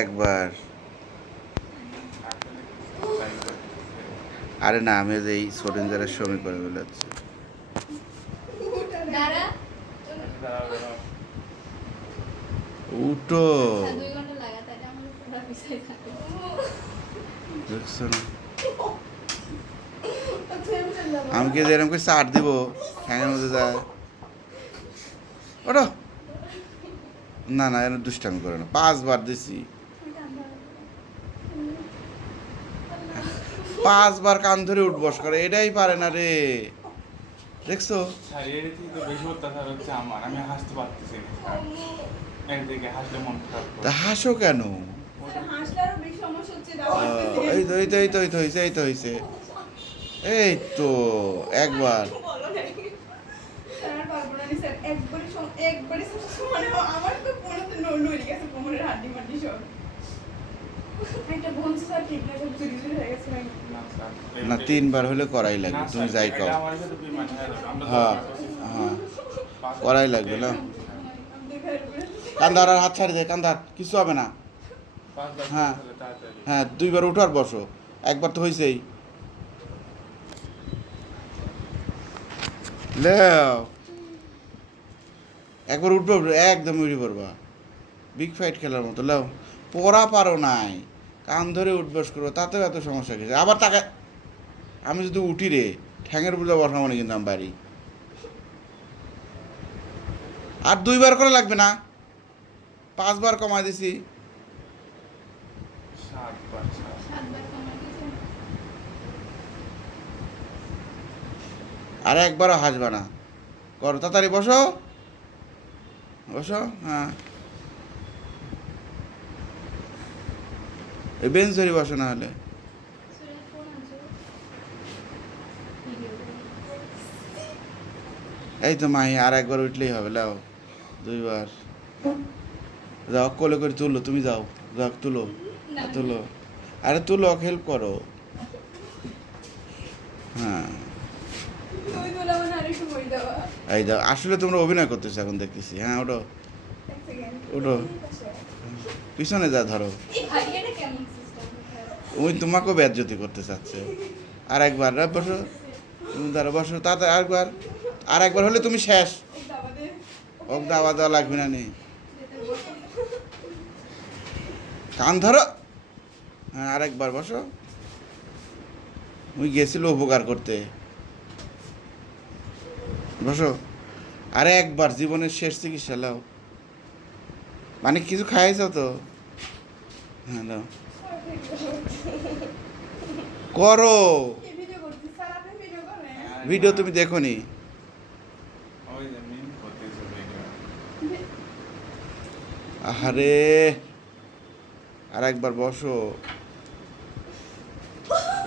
একবার। আরে না, আমি এই সোরেঞ্জারের শ্রমিক করে বেরোচ্ছি। উঠো, দেখছো না আমি কি এরকম করে চাট দিব ঠ্যাঙের মধ্যে যায়? ওঠো। না না, এর দুষ্টামি করে না, 5 বার দিছি। 5 বার কান ধরে উঠবস করে, এটাই পারে না রে, দেখছো? তা হাসো কেন? এই তো এই তো এই তো এই তো হয়েছে, এই তো হয়েছে, এই তো একবার। না 3 বার হলে করাই লাগবে, তুমি যাই কও। হ্যাঁ হ্যাঁ, করাই লাগবে না। কান্দার আর হাত ছাড়ি দে, কান্দার কিছু হবে না। হ্যাঁ হ্যাঁ, 2 বার উঠো আর বসো, একবার তো হয়েছেই। লেও, একবার উঠবো, একদম উঠে পড়বা, বিগ ফাইট খেলার মতো। লেও, পড়া পারো নাই, কান ধরে উঠবস করবো, তাতেও এত সমস্যা কিছু। আবার তাকে আমি যদি উঠি রে, ঠ্যাঙের পূজা বসাবো না কিন্তু আমি বাড়ি। আর 2 বার করে লাগবে না, 5 বার কমাই দিছি। আর একবারও হাসবা না, করো তাড়াতাড়ি, বসো বসো। হ্যাঁ, এই বেঞ্চ ধরে বসো, না হলে এই তো মাহি, আর একবার উঠলেই হবে। লাও 2 বার, যাও কোলে করে তুলো, তুমি যাও, যাও তুলো, তুলো, আরে তুলো, হেল্প করো। হ্যাঁ, এই যাও, আসলে তোমরা অভিনয় করতেছো এখন দেখতেছি। হ্যাঁ ওঠো, ওঠো, পিছনে যা ধরো, ওই তোমাকেও বেজ্জতি করতে চাচ্ছে। আর একবার বসো, তুমি ধরো, বসো তাড়াতাড়ি, আরেকবার, আর একবার হলে তুমি শেষ। ওক দাবা দেওয়া লাগবে না নি, কান ধরো। হ্যাঁ, আরেকবার বসো, ওই গেছিল উপকার করতে, বসো। আরে একবার, জীবনের শেষ চিকিৎসা লাও, মানে কিছু খাইছো তো? হ্যাঁ লাও, করো। ভিডিও তুমি দেখো নি? আরে আর একবার বসো,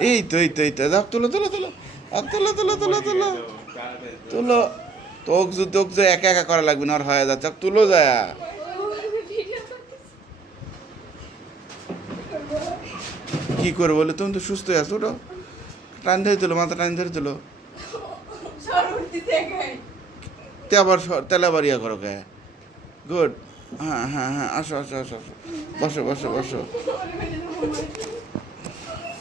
এই তো এই তো এই তো, যাও তুলো তুলো তুলো, আর তুলো তুলো তুলো তুলো তুলো। তোক যে একা একা করা লাগবে না, আর হয়ে যাচ্ছে, তুলো যায়। কি করবো বলে, তুমি তো সুস্থ আছো, ওটো টান ধরে তুলো, মাথা টান ধরে তুলো। তে আবার তেলা বাড়িয়া করো কে? গুড। হ্যাঁ হ্যাঁ হ্যাঁ, আসো আসো আসো আসো, বসো বসো বসো।